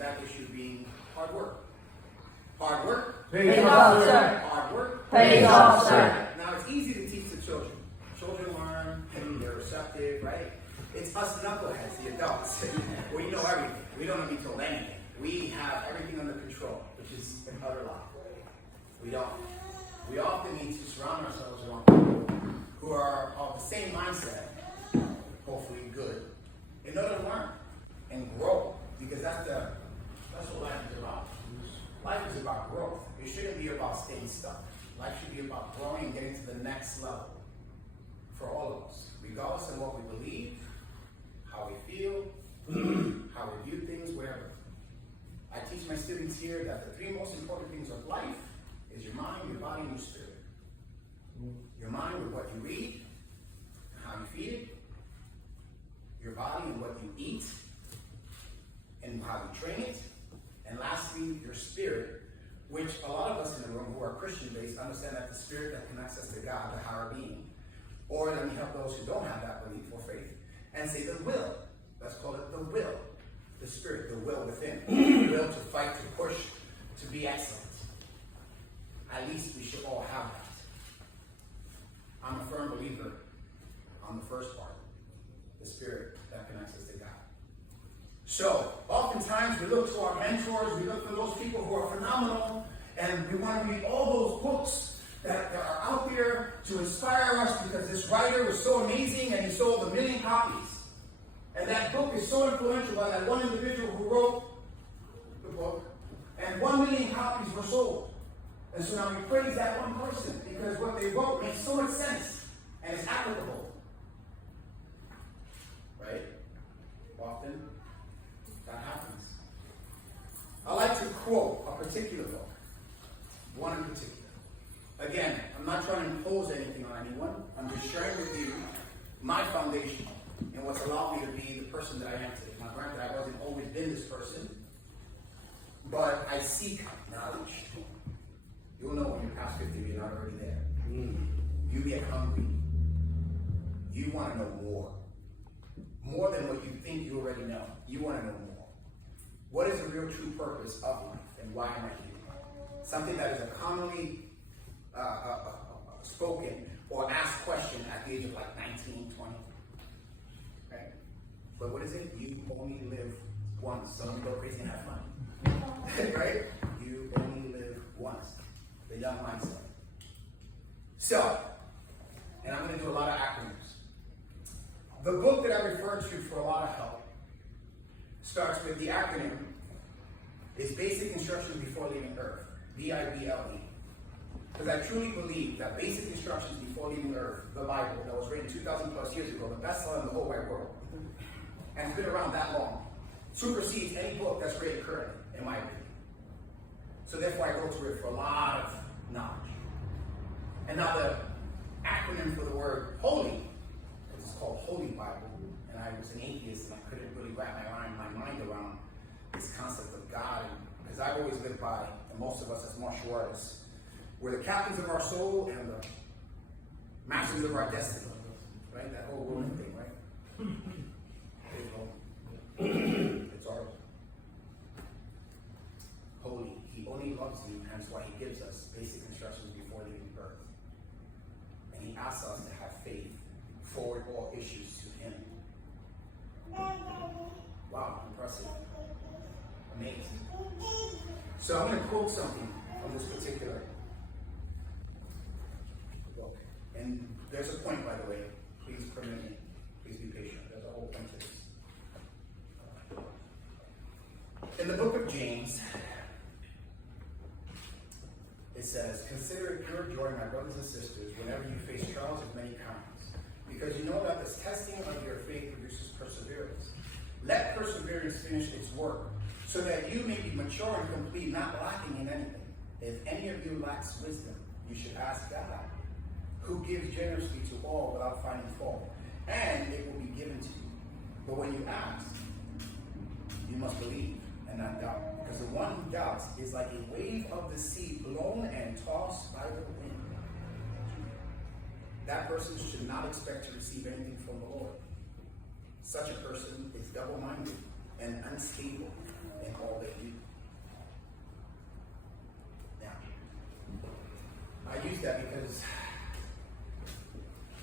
that issue being hard work. Hard work. Pays off, sir. Hard work. Pays off, sir. Now, it's easy to teach the children. Children learn, and they're receptive, right? It's us knuckleheads, the adults. We know everything. We don't need to be told anything. We have everything under control, which is an utter lie. We don't. We often need to surround ourselves around people who are of the same mindset, hopefully good, in order to learn and grow, because that's what life is about. Life is about growth. It shouldn't be about staying stuck. Life should be about growing and getting to the next level for all of us, regardless of what we believe, how we feel, how we view things, whatever. I teach my students here that the three most important things of life is your mind, your body, and your spirit. Your mind with what you read, how you feed it. Your body and what you eat, and how you train it. And lastly, your spirit, which a lot of us in the room who are Christian-based understand that the spirit that connects us to God, the higher being. Or let me help those who don't have that belief or faith and say the will. Let's call it the will. The spirit, the will within. The will to fight, to push, to be excellent. At least we should all have that. I'm a firm believer on the first part, the spirit that connects us to God. So, oftentimes we look to our mentors, we look for those people who are phenomenal, and we want to read all those books that are out there to inspire us because this writer was so amazing and he sold 1 million copies. And that book is so influential by that one individual who wrote the book, and 1 million copies were sold. And so now we praise that one person because what they wrote makes so much sense and is applicable. Right? Often that happens. I like to quote a particular book, one in particular. Again, I'm not trying to impose anything on anyone. I'm just sharing with you my foundation and what's allowed me to be the person that I am today. Now, granted, I wasn't always been this person, but I seek knowledge. You'll know when you're past 50 if you're not already there. You get hungry. You want to know more. More than what you think you already know. You want to know more. What is the real true purpose of life and why am I here? Something that is a commonly spoken or asked question at the age of like 19, 20. Right? But what is it? You only live once. So don't go crazy and have fun. Right? You only live once. The young mindset. So, and I'm going to do a lot of acronyms. The book that I refer to for a lot of help starts with the acronym is Basic Instructions Before Leaving Earth, BIBLE. Because I truly believe that Basic Instructions Before Leaving Earth, the Bible, that was written 2,000 plus years ago, the bestseller in the whole wide world, and it's been around that long, supersedes any book that's written currently, in my opinion. So therefore I go to it for a lot of knowledge. And now the acronym for the word holy, it's called Holy Bible, and I was an atheist and I couldn't really wrap my mind around this concept of God, because I've always lived by, and most of us as martial artists, we're the captains of our soul and the masters of our destiny, right? That whole woman thing, right? It's our holy. He only loves you, hence why he gives us basic instructions before leaving earth. And he asks us to have faith, forward all issues to him. Wow, impressive. Amazing. So I'm going to quote something from this particular book. And there's a point, by the way. Please permit me. Please be patient. There's a whole point to this. In the book of James, it says, "Consider it pure joy, my brothers and sisters, whenever you face trials of many kinds, because you know that the testing of your faith produces perseverance. Let perseverance finish its work, so that you may be mature and complete, not lacking in anything. If any of you lacks wisdom, you should ask God, who gives generously to all without finding fault, and it will be given to you. But when you ask, you must believe and not doubt, because the one who doubts is like a wave of the sea blown and tossed by the wind. That person should not expect to receive anything from the Lord. Such a person is double-minded and unstable in all they do. Now, I use that because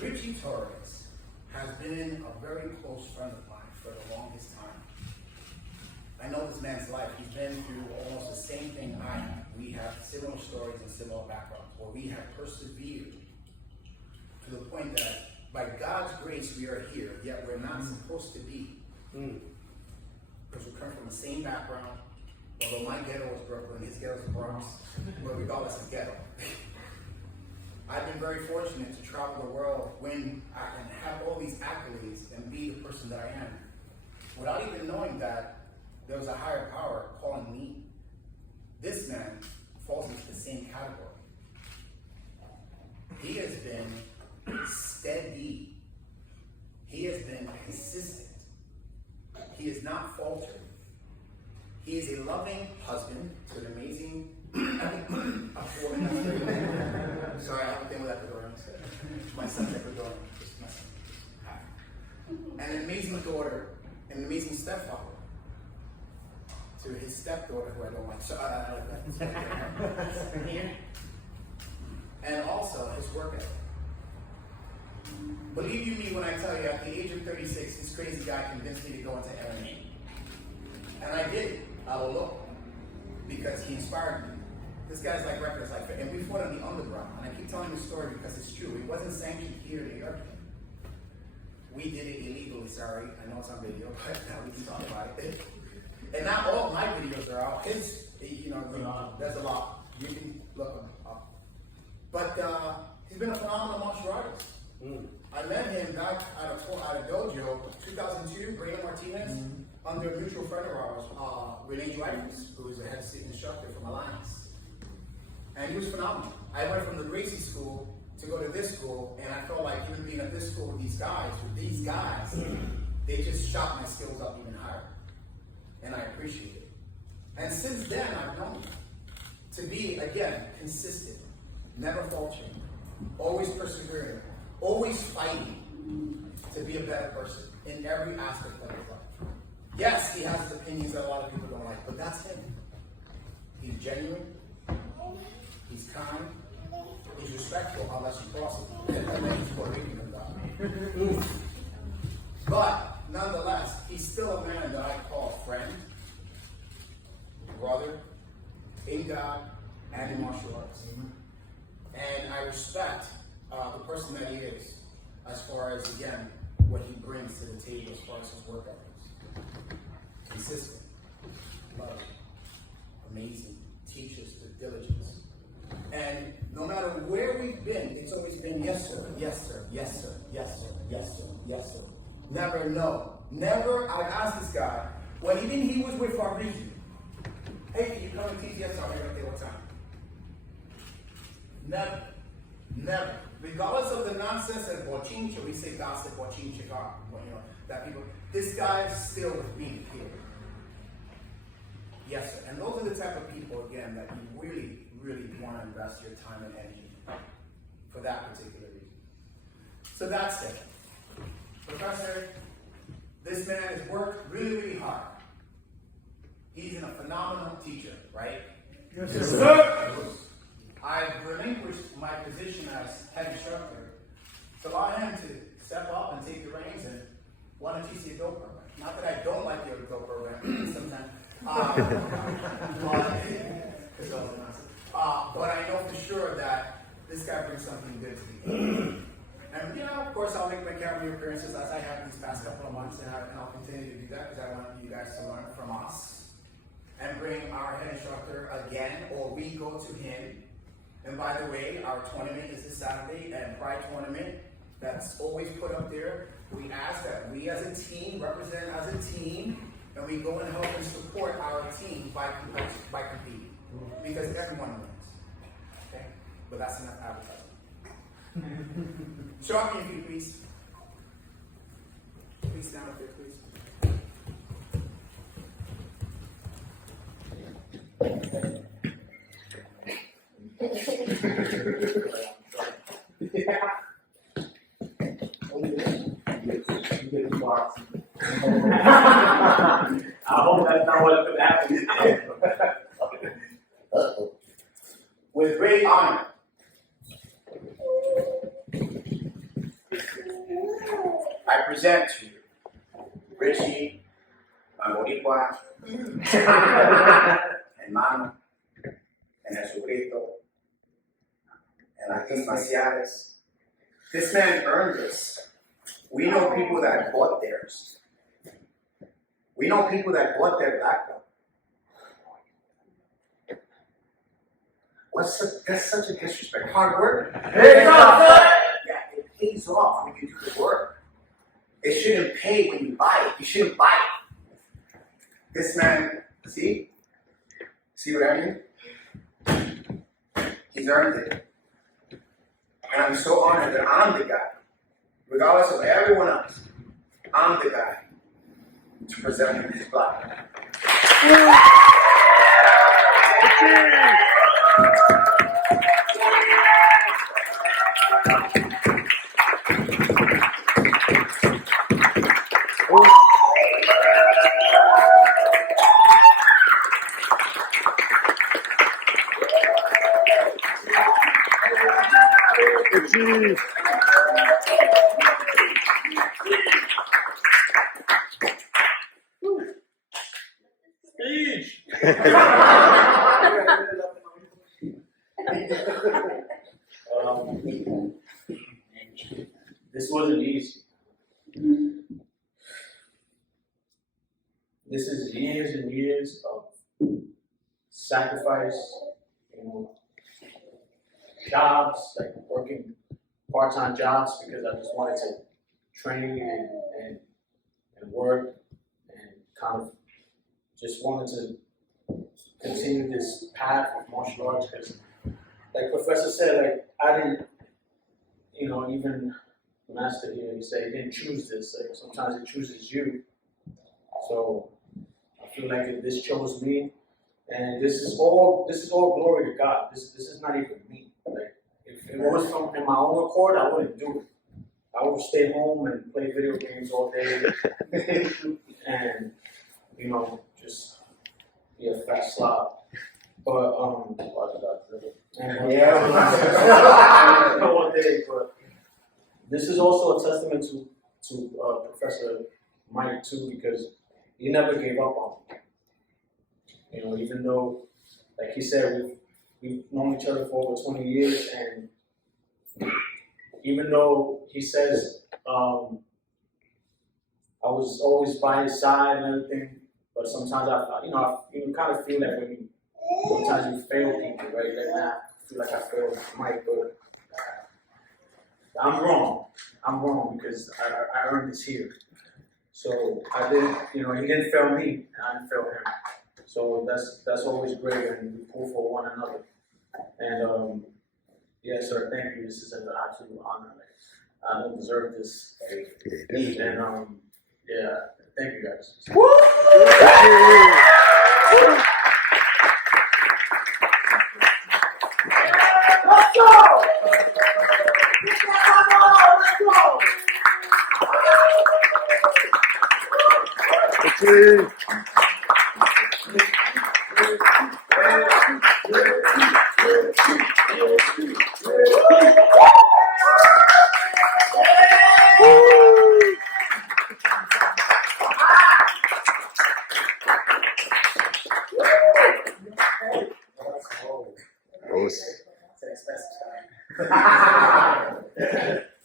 Richie Torres has been a very close friend of mine for the longest time. I know this man's life. He's been through almost the same thing I have. We have similar stories and similar backgrounds, where we have persevered to the point that by God's grace we are here, yet we're not supposed to be. Because we come from the same background, although my ghetto was Brooklyn, his ghetto was the Bronx, but regardless of ghetto. I've been very fortunate to travel the world, win, and have all these accolades and be the person that I am, without even knowing that there was a higher power calling me. This man falls into the same category. He has been steady. He has been consistent. He is not faltered. He is a loving husband to an amazing sorry, I have a thing with Ecuadorians. My son's Ecuadorian. Just my son. And an amazing daughter, and an amazing stepfather to his stepdaughter, who I don't like. So I like that. And also his work ethic. Believe you me when I tell you, at the age of 36, this crazy guy convinced me to go into MMA. And I did it. I will look. Because he inspired me. This guy's like records like that. And we fought on the underground. And I keep telling the story because it's true. It wasn't sanctioned here in New York. We did it illegally, sorry. I know it's on video, but now we can talk about it. And not all my videos are out. His, there's a lot. You can look them up. But he's been a phenomenal martial artist. I met him back at a dojo, 2002, Brandon Martinez, under a mutual friend of ours, Renee Dreyfus, who is a head instructor from Alliance. And he was phenomenal. I went from the Gracie School to go to this school, and I felt like even being at this school with these guys, they just shot my skills up even higher. And I appreciate it. And since then, I've known to be, again, consistent, never faltering, always persevering, always fighting to be a better person in every aspect of his life. Yes, he has his opinions that a lot of people don't like, but that's him. He's genuine, he's kind, he's respectful unless you cross him. And then he's Puerto Rican and that. But nonetheless, he's still a man that I call friend, brother, in God, and in martial arts. And I respect the person that he is, as far as, again, what he brings to the table as far as his work ethics. Consistent, loving, amazing, teaches with diligence. And no matter where we've been, it's always been yes sir, yes sir, yes sir, yes sir, yes sir, yes sir. Never no. Never, I've asked this guy, when even he was with Fabrizio, hey, can you come and teach? Yes, I'll be right there what time. Never. Never. Regardless of the nonsense and bochincha, we say gossip, bochincha, that people, this guy's still with me here. Yes, sir. And those are the type of people, again, that you really, really want to invest your time and energy for that particular reason. So that's it. Professor, this man has worked really, really hard. He's a phenomenal teacher, right? Yes, sir. I've relinquished my position as head instructor to allow him to step up and take the reins and want to teach the adult program. Not that I don't like the adult program sometimes, but I know for sure that this guy brings something good to me. And of course, I'll make my camera appearances as I have these past couple of months, and I'll continue to do that because I want you guys to learn from us and bring our head instructor again, or we go to him. And by the way, our tournament is this Saturday, and Pride Tournament, that's always put up there. We ask that we as a team represent as a team, and we go and help and support our team by competing. Because everyone wins. Okay? But that's enough advertising. Show up your feet, please. Please stand up there, please. I hope that's not what's going to happen. With great honor, I present to you Richie, my Boricua, hermano, and Jesucristo, and I think Maciades. This man earned this. We know people that bought theirs. We know people that bought their black belt. That's such a disrespect. Hard work. Pays off, sir. Yeah, it pays off when you do the work. It shouldn't pay when you buy it. You shouldn't buy it. This man, see what I mean? He's earned it. And I'm so honored that I'm the guy, regardless of everyone else, I'm the guy to present him his black. Speech. This wasn't easy. This is years and years of sacrifice, jobs, like working part-time jobs because I just wanted to train and work and kind of just wanted to continue this path of martial arts because, like Professor said, like I didn't, even Master here, he said he didn't choose this. Like sometimes it chooses you. So I feel like this chose me, and this is all glory to God. This is not even me. Like if it was from in my own accord, I wouldn't do it. I would stay home and play video games all day, and just be a fat slob. But all day. But this is also a testament to Professor Mike too, because he never gave up on me. Even though, like he said, we've known each other for over 20 years, and even though he says I was always by his side and everything, but sometimes you kind of feel that when sometimes you fail people, right? Like, nah, I feel like I failed Mike, but I'm wrong. I'm wrong because I earned this here. So I didn't, he didn't fail me, and I didn't fail him. So that's always great, and we pull for one another. And yeah, sir, thank you. This is an absolute honor. I don't deserve this. And yeah, thank you guys. Let's go!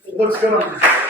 It looks good on you.